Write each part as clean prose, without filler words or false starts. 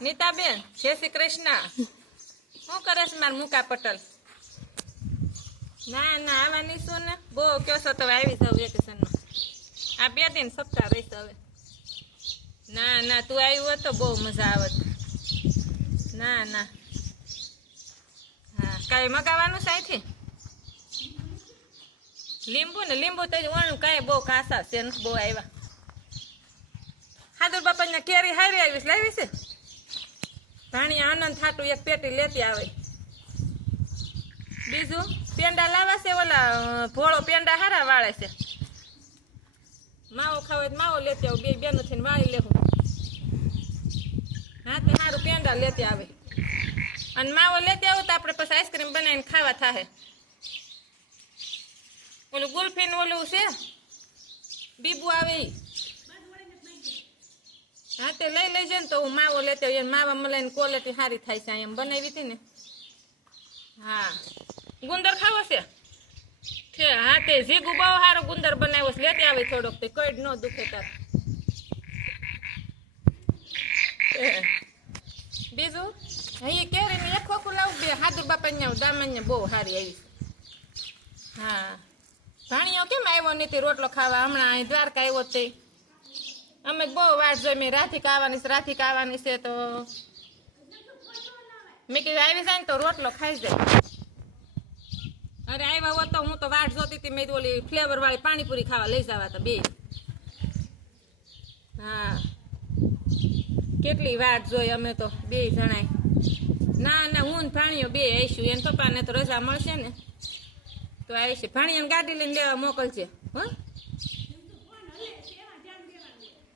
નીતાબેન જય શ્રી કૃષ્ણ. શું કરે છે માર મુકા પટેલ? ના ના આવવાની શું ને બહુ કયો છો તો આવી જાવ વેકેશનમાં. આ 2 દિન સપ્તાહ રહીશ હવે. ના ના તું આવ્યું હોત તો બહુ મજા આવત. ના ના હા કાંઈ મગાવવાનું છે અહીંથી? લીંબુ ને લીંબુ તો વણું કાંઈ બહુ કાસા છે ને બહુ આવ્યા. હાદર બાપાને કેરી હારી આવીશ લાવી છે. ધાણિયા આનંદ થાતું એક પેટી લેતી આવે. બીજું પેંડા લાવા છે ઓલા ભોળો પેંડા હારા વાળે છે. માવો ખાવ માવો લેતી આવું 2 બેનો થઈને વાળી લેવું. હા તો સારું પેંડા લેતી આવે અને માવો લેતી આવું તો આપણે પછી આઈસ્ક્રીમ બનાવીને ખાવા થાય. ઓલું ગુલ્ફીન ઓલું છે બીબુ આવે ઈ. હા તે લઈ લેજે ને તો હું માવો લેતી આવું. માવા મલાઈને ક્વોલિટી સારી થાય છે એમ બનાવી હતી ને. હા ગુંદર ખાવો છે હા તે જીગુ બહુ સારો ગુંદર બનાવ્યો છે લેતી આવે થોડોક તે કઈ ન દુખે તાર. બીજું અહીં કેરી ને એક ખોખું લાવું 2 હાદર બાપા ને દામણ બહુ સારી આવી. હા ભાણિયો કેમ આવ્યો નથી રોટલો ખાવા? હમણાં અહીં દ્વારકા આવ્યો તે અમે બહુ વાટ જોઈ. મેં રાધિકા આવવાની છે તો મેં કીધું આવી જાય ને તો રોટલો ખાઈ જાય. અરે આવ્યા હોત તો હું તો વાટ જોતી હતી. મેં ઓલી ફ્લેવર વાળી પાણીપુરી ખાવા લઈ જવા હતા 2. હા કેટલી વાટ જોઈ અમે તો 2 જણાય. ના ના હું ને ભાણિયો 2 આવીશું. એને પપ્પાને તો રજા મળશે ને તો આવીશું. ભાણિયાને ગાડી લઈને લેવા મોકલશે. હા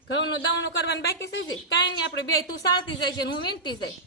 ઘઉંનું દવણું કરવાનું બાકી છે. કાંઈ નહીં આપણે 2 તું ચાલતી જાય છે હું વીણતી જાય.